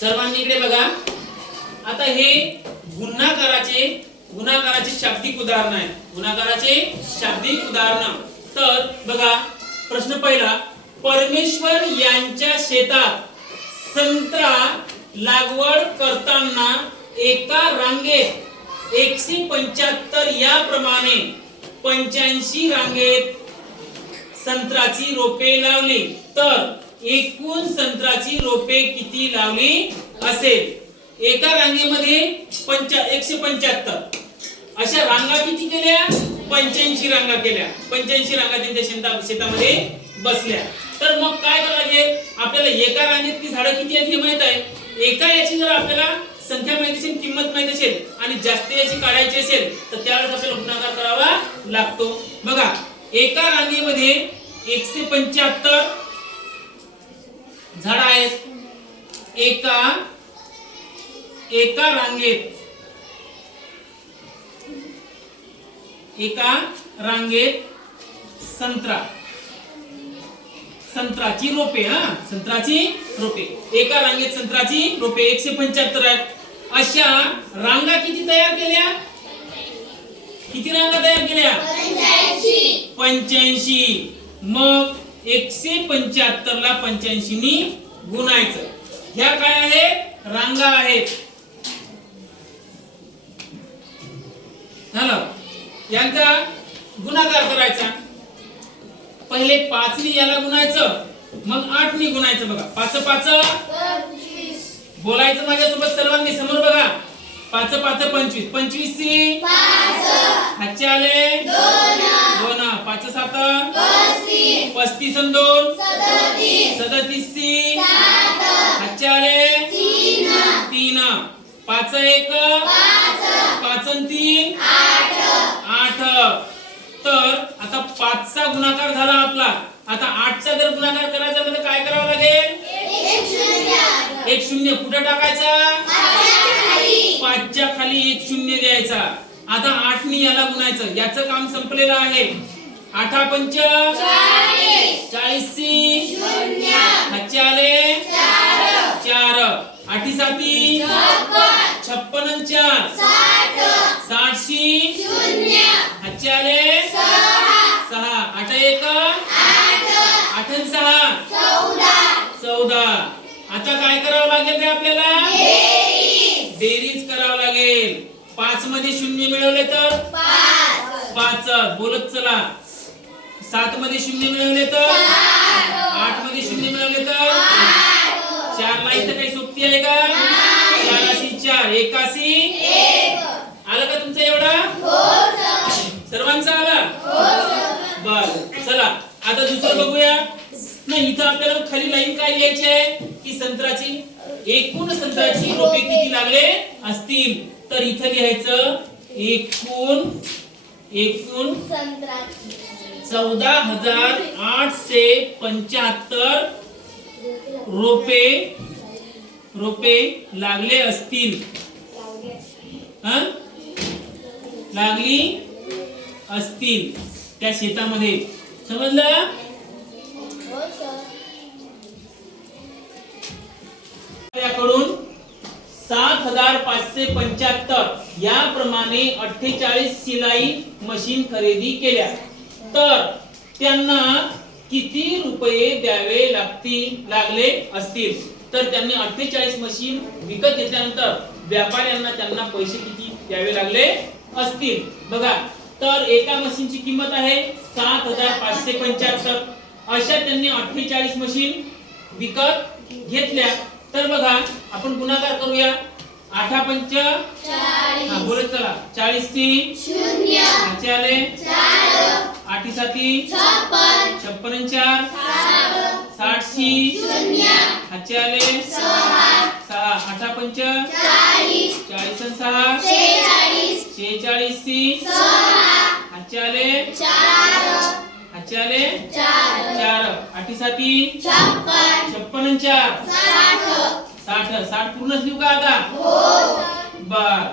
सर्वांनी इकडे बघा. आता हे गुन्हाकाराचे गुन्हाकाराचे शाब्दिक उदाहरण आहे. गुन्हाकाराचे शाब्दिक उदाहरण. तर बघा प्रश्न पहिला परमेश्वर यांच्या शेतात संत्रा लागवड करताना एका रांगेत एकशे पंच्याहत्तर याप्रमाणे पंच्याऐंशी रांगेत संत्राची रोपे लावली. तर एकूण संत्राची रोपे किती लावली असेल? एका रांगेमध्ये पंचा एकशे पंच्याहत्तर. अशा रांगा किती केल्या? पंच्याऐंशी रांगा केल्या. पंच्याऐंशी रांगा त्यांच्या शेता शेतामध्ये बसल्या. तर मग काय करावं लागेल? आपल्याला एका रांगेतली झाडं किती आहेत हे माहीत आहे. एका याची जर आपल्याला संख्या माहिती असेल किंमत माहिती असेल आणि जास्त याची काढायची असेल तर त्यावेळेस आपल्याला गुणाकार करावा लागतो. बघा एका रांगेमध्ये एकशे पंच्याहत्तर झाड आहेत एका एका रांगेत. एका रांगेत संत्रा. संत्राची रोपे हा संत्राची रोपे. एका रांगेत संत्राची रोपे एकशे पंच्याहत्तर आहेत. अशा रांगा किती तयार केल्या? किती रांगा तयार केल्या? पंच्याऐंशी. मग एकशे पंच्याहत्तर ला पंच्याऐंशी नी गुणायचं. ह्या काय आहेत रांगा आहेत. झालं? यांचा गुणाकार करायचा. पहिले पाचनी याला गुणायचं मग आठनी गुणायचं बघा. पाच पाच? बोलायचं माझ्यासोबत सर्वांनी समोर बघा. पाच पाच पंचवीस. पंचवीस सी हातचे आले? दोन. पाच सात? पस्तीस. दोन? सदतीस. सी पाच एक. पाच आणि तीन. आठ. तर आता पाचचा गुणाकार झाला आपला. आता आठचा जर गुणाकार करायचा तर काय करावं लागेल? एक शून्य. कुठं टाकायचा? पाचच्या खाली एक शून्य द्यायचा. आता आठनी याला गुणायचं. याचं काम संपलेलं आहे. आठा पंच. चाळीस. सी. आले चार आठी साती छप्पन आणि चार साठशी. हातचे आले सहा. आठ. एक आठ सहा. चौदा. आता काय करावं लागेल रे आपल्याला? बेरीज. करावं लागेल. पाच मध्ये शून्य मिळवले तर? पाच. बोलत चला. सात मध्ये शून्य मिळवले तर आठमध्ये शून्य मिळवले तर चार ला इथं काही सोबती आहे का चाराशी चार एकाशी आलं का तुमचं एवढा सर्वांचा आला बर चला आता दुसरं बघूया. नाही इथं आपल्याला खाली लाईन काय लिहायची आहे? की संत्र्याची एकूण संत्र्याची रोपे किती लागले? असतील. तर इथं लिहायचं एकूण एकूण चौदा हजार आठशे पंच्याहत्तर रोपे रोपे लागले असतील. लागली असतील. त्या शेतामध्ये. समजलं याकडून सात हजार पाचशे पंच्याहत्तर याप्रमाणे अठ्ठेचाळीस शिलाई मशीन खरेदी केल्या. तर त्यांना किती रुपये द्यावे लागतील लागले असतील? तर त्यांनी अठ्ठेचाळीस मशीन विकत घेतल्यानंतर व्यापाऱ्यांना त्यांना पैसे किती द्यावे लागले असतील? बघा तर एका मशीनची किंमत आहे सात हजार पाचशे पंच्याहत्तर. अशा त्यांनी अठ्ठेचाळीस मशीन विकत घेतल्या. तर बघा आपण गुणाकार करूया. आठा पंच. हा बोलत चला. चाळीस ती आले. आठी साती छप्पन. चार. साठशी हाचे आले. सहा. आठा पंच. चाळीस. सहा. शेहेचाळीस. ती आठी साती छप्पन आणि चार. साठ. साठ. पूर्णच लिहू का आता? बर.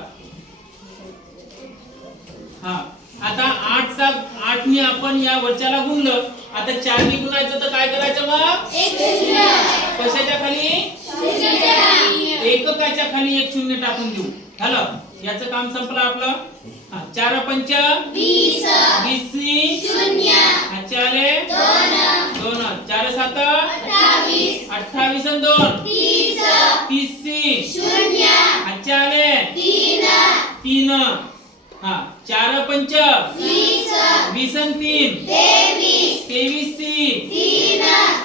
हा. आता आठ चा आठ ने आपण या वरच्याला गुणलं. आता चार ने गुणायचं तर काय करायचं मग? कशाच्या खाली? एककाच्या खाली एक शून्य टाकून देऊ. झालं? याचं काम संपलं आपलं? हा, चार पंच वीस. सात अठ्ठावीस. दोन? तीस. ह्याचे आले तीन. हा चार पंच. वीस. तीन. तेवीस.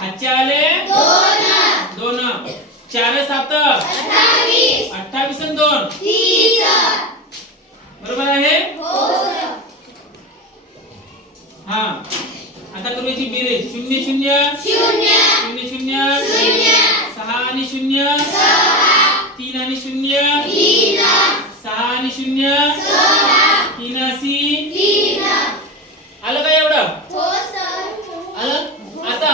ह्याचे आले दोन. चार सात. अठ्ठावीस. दोन बरोबर आहे हा आता करूयाची बेरीज शून्य शून्य शून्य शून्य सहा आणि शून्य तीन आणि शून्य सहा आणि शून्य. तीन अशी आलं का एवढं? आलं? आता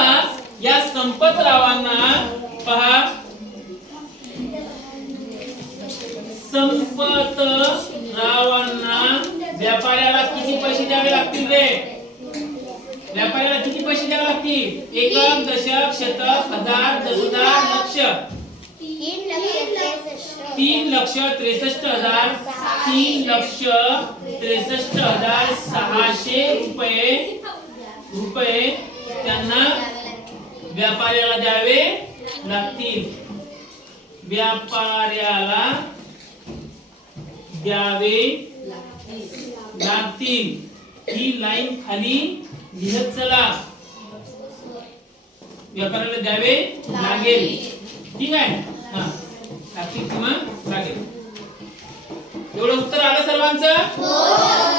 या संपतरावांना पहा. संपत रावांना व्यापाऱ्याला किती पैसे द्यावे लागतील रे? व्यापाऱ्याला किती पैसे द्यावे लागतील? एकक दशक शतक हजार दस हजार लक्ष. तीन लक्ष त्रेसष्ट हजार तीन लक्ष त्रेसष्ट हजार सहाशे रुपये रुपये त्यांना व्यापाऱ्याला द्यावे लागतील. व्यापाऱ्याला द्यावे लागतील. ही लाईन खाली लिहत चला. व्यापाऱ्याला द्यावे लागेल. ठीक आहे? लागतील किंवा लागेल एवढं उत्तर आलं सर्वांचं? हो.